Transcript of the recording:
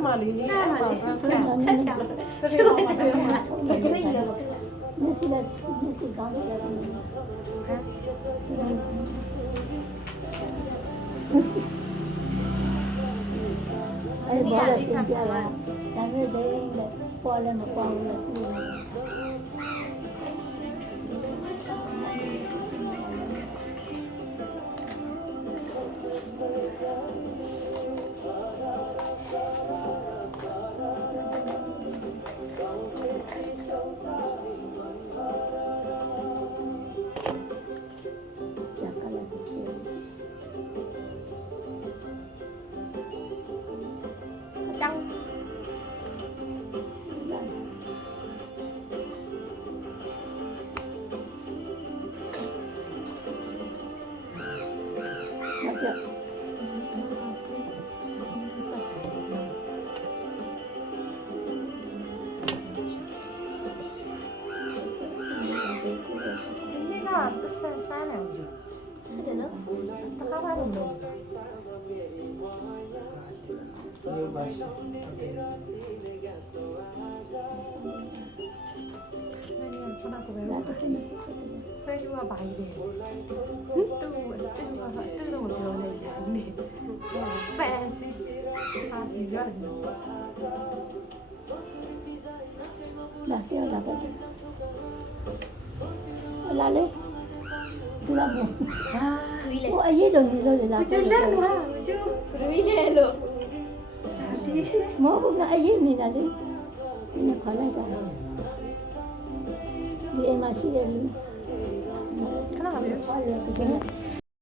马里尼，马里尼，这边我这边我，这个一个。你是来，你是刚来的。哎，我来听见了，但是这个过来没过来是。စားနေဘူးဟုတ်တယ်နော်တခါပါတော့မလုပ်ဘူးဘာရှိဆနာကိုပဲဆွဲယူကပါကြီးတယ်တူတော့ပြောနေရှာနေဖန်စီအာစီရတယ်လာပြောလာတော့လာလေဒီလားဘောဟာဟိုအရေးလုံးကြီးလို့လေလားကျလက်လားကျရူလေလို့မဟုတ်ဘူးလားအရေးနေတာလေဒီနေ့ခေါ်လိုက်တာဒီအိမ်မှာရှိတယ်လူခဏလေးဟုတ်တယ်